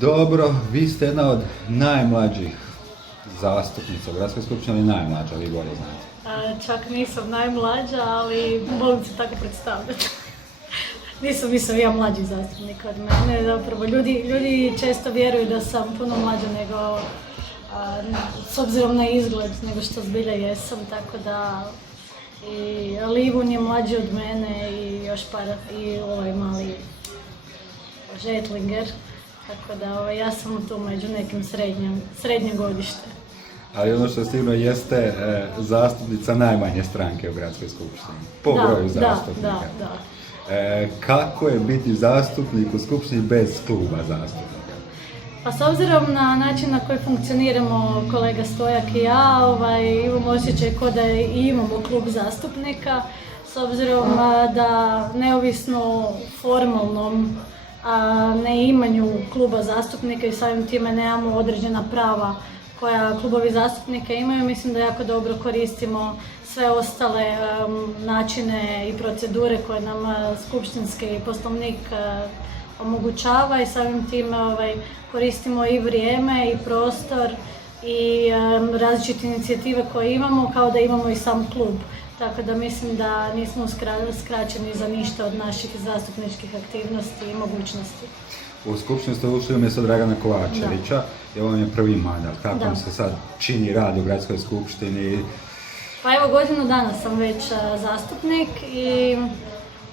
Dobro, vi ste jedna od najmlađih zastupnica u Gradskoj skupštini, ali najmlađa, vi bolje znate. Čak nisam najmlađa, ali volim se tako predstavljati. Nisam ja mlađi zastupnik od mene, zapravo ljudi često vjeruju da sam puno mlađa nego, s obzirom na izgled, nego što zbilja jesam, tako da i Livun je mlađi od mene i još i ovaj mali Žetlinger, tako da ja sam tu među nekim srednje godište. Ali ono što sigurno jeste zastupnica najmanje stranke u Gradskoj skupštini, po broju zastupnika. Da. Kako je biti zastupnik u skupštini bez kluba zastupnika? Pa s obzirom na način na koji funkcioniramo kolega Stojak i ja, imam osjećaj kao da i imamo klub zastupnika, s obzirom da neovisno o formalnom neimanju kluba zastupnika i samim time nemamo određena prava koja klubovi zastupnika imaju, mislim da jako dobro koristimo sve ostale načine i procedure koje nam skupštinski poslovnik omogućava i samim time koristimo i vrijeme i prostor i različite inicijative koje imamo, kao da imamo i sam klub. Tako da mislim da nismo skraćeni za ništa od naših zastupničkih aktivnosti i mogućnosti. U skupštinu ste ušli umjesto Dragana Kovačevića i ovo je prvi mandat. Kako vam se sad čini rad u Gradskoj skupštini? Pa evo, godinu dana sam već zastupnik i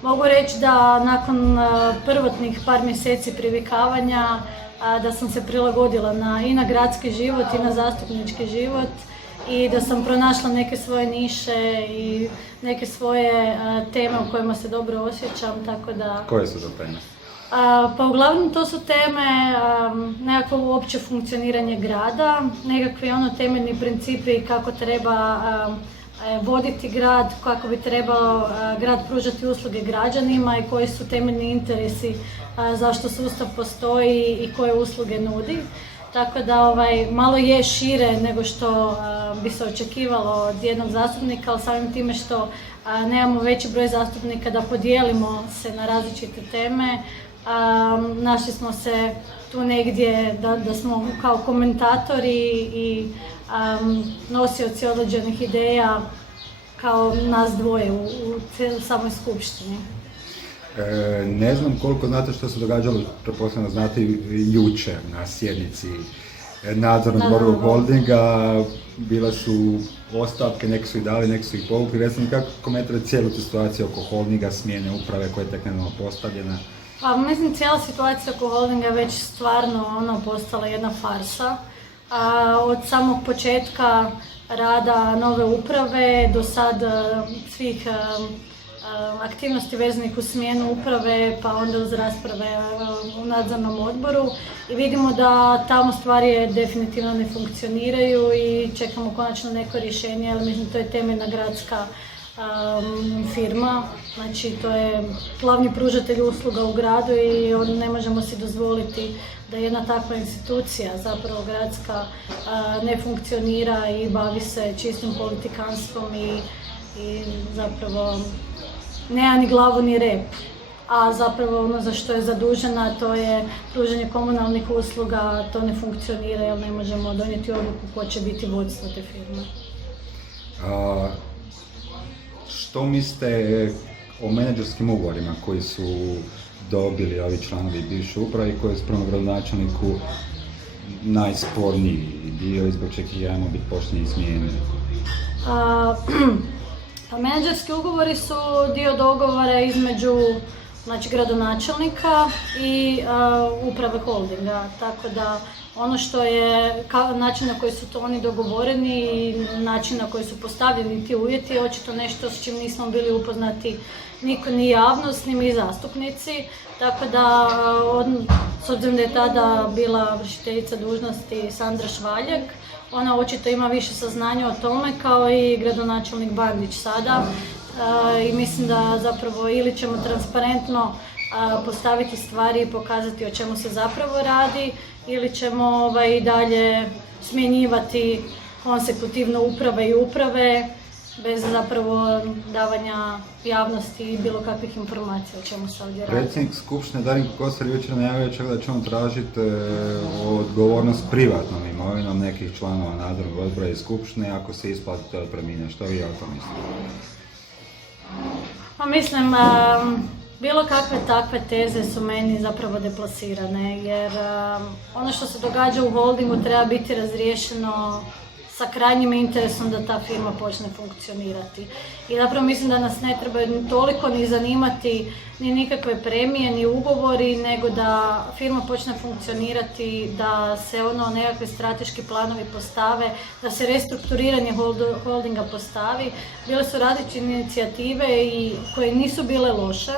mogu reći da nakon prvotnih par mjeseci privikavanja da sam se prilagodila i na gradski život i na zastupnički život i da sam pronašla neke svoje niše i neke svoje teme u kojima se dobro osjećam, tako da... Koje su to teme? Pa uglavnom to su teme nekako uopće funkcioniranje grada, nekakvi temeljni principi kako treba voditi grad, kako bi trebao grad pružati usluge građanima i koji su temeljni interesi zašto sustav postoji i koje usluge nudi. Tako da malo je šire nego što bi se očekivalo od jednog zastupnika, ali samim time što nemamo veći broj zastupnika da podijelimo se na različite teme, našli smo se tu negdje da smo kao komentatori i nosioci određenih ideja kao nas dvoje u samoj skupštini. Ne znam koliko znate što se događalo, pretpostavljam znate jučer na sjednici nadzornog odbora holdinga. Bile su ostavke, neki su ih dali, neki su ih povukli. Recimo, kako komentirate cijelu tu situaciju oko holdinga, smjene uprave koja je tek nedavno postavljena? Pa mislim, cijela situacija oko holdinga je već stvarno postala jedna farsa. Od samog početka rada nove uprave do sad svih aktivnosti vezanih uz smjenu uprave, pa onda uz rasprave u nadzornom odboru i vidimo da tamo stvari definitivno ne funkcioniraju i čekamo konačno neko rješenje, ali mislim to je temeljna gradska firma, znači to je glavni pružatelj usluga u gradu i ne možemo si dozvoliti da jedna takva institucija, zapravo gradska, ne funkcionira i bavi se čistim politikanstvom i zapravo nema ni glavu ni rep. A zapravo ono za što je zadužena to je pružanje komunalnih usluga, to ne funkcionira jer ne možemo donijeti odluku ko će biti vodstvo te firme. Što mislite o menadžerskim ugovorima koji su dobili ovi članovi bivše uprave i koji su prema gradonačelniku najsporniji dio i zbog čega ih ajmo biti pošteni i smijenjeni? Pa menadžerski ugovori su dio dogovora između gradonačelnika i uprave holdinga, tako da ono što je način na koji su to oni dogovoreni i način na koji su postavljeni ti uvjeti je očito nešto s čim nismo bili upoznati niko, ni javnost, ni mi zastupnici, tako da s obzirom da je tada bila vršiteljica dužnosti Sandra Švaljak, ona očito ima više saznanja o tome kao i gradonačelnik Bandić sada i mislim da zapravo ili ćemo transparentno postaviti stvari i pokazati o čemu se zapravo radi ili ćemo i dalje smjenjivati konsekutivno uprave i uprave bez zapravo davanja javnosti i bilo kakvih informacija o čemu se ovdje radi. Predsjednik Skupštine Darinko Kosor jučer najavio čak da će on tražiti odgovornost privatnom imovinom nekih članova nadzornog odbora i Skupštine ako se isplati te otpremnine. Što vi o tom mislite? Pa mislim, bilo kakve takve teze su meni zapravo deplasirane, jer ono što se događa u holdingu treba biti razriješeno sa krajnjim interesom da ta firma počne funkcionirati. I zapravo mislim da nas ne treba toliko ni zanimati ni nikakve premije, ni ugovori, nego da firma počne funkcionirati, da se nekakvi strateški planovi postave, da se restrukturiranje holdinga postavi. Bile su različite inicijative i koje nisu bile loše,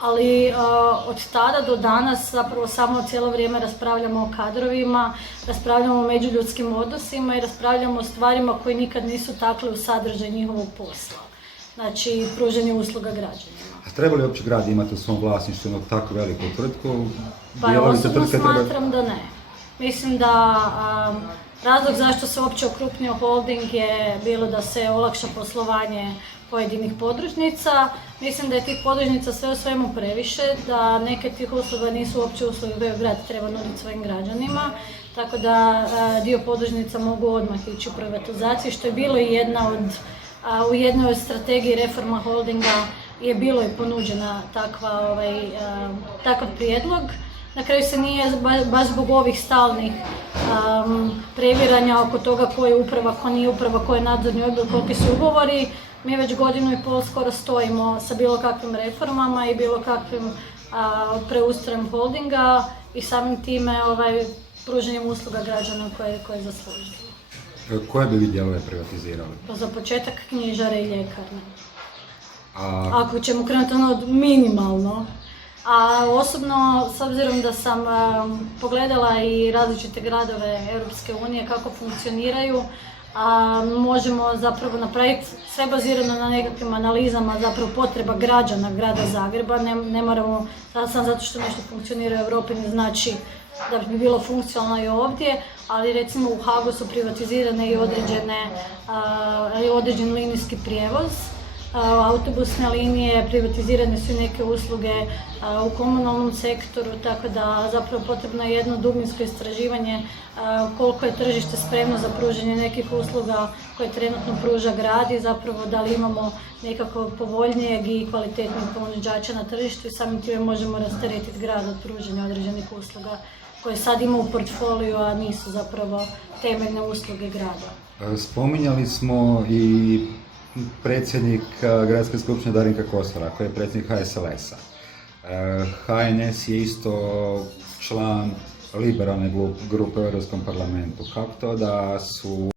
ali od tada do danas zapravo samo cijelo vrijeme raspravljamo o kadrovima, raspravljamo o međuljudskim odnosima i raspravljamo o stvarima koje nikad nisu takle u sadržaj njihovog posla. Znači, pružanje usluga građanima. A treba li uopće grad imati u svom vlasništvu jednu tako veliku tvrtku? Pa ja osobno smatram da ne. Mislim da razlog zašto se uopće okrupnio holding je bilo da se olakša poslovanje pojedinih podružnica. Mislim da je tih podružnica sve u svemu previše, da neke tih usluga nisu uopće usluge koje grad treba nuditi svojim građanima, tako da dio podružnica mogu odmah ići u privatizaciju, što je bilo i u jednoj od strategiji reforma holdinga je bilo i ponuđena takav prijedlog. Na kraju se nije baš zbog ovih stalnih previranja oko toga ko je uprava, ko nije uprava, ko je nadzorni odbor, koliki su ugovori. Mi već 1,5 godinu skoro stojimo sa bilo kakvim reformama i bilo kakvim preustrojem holdinga i samim time pruženjem usluga građana koje zaslužuju. Koje bi vi dijelove privatizirali? Pa za početak knjižare i ljekarne. Ako ćemo krenuti minimalno. A osobno, s obzirom da sam pogledala i različite gradove Europske unije kako funkcioniraju, možemo zapravo napraviti sve bazirano na nekakvim analizama zapravo potreba građana grada Zagreba. Ne moramo, samo zato što nešto funkcionira u Europi ne znači da bi bilo funkcionalno i ovdje, ali recimo u Hagu su privatizirane i određen linijski prijevoz. Autobusne linije, privatizirane su i neke usluge u komunalnom sektoru, tako da zapravo potrebno je jedno dubinsko istraživanje koliko je tržište spremno za pružanje nekih usluga koje trenutno pruža grad i zapravo da li imamo nekakvog povoljnijeg i kvalitetnijeg ponuđača na tržištu i samim time možemo rasteretiti grad od pružanja određenih usluga koje sad ima u portfoliju, a nisu zapravo temeljne usluge grada. Spominjali smo i predsjednik Gradske skupštine Darinka Kosora, koji je predsjednik HSLS-a. HNS je isto član liberalne grupe u Europskom parlamentu. Kako to da su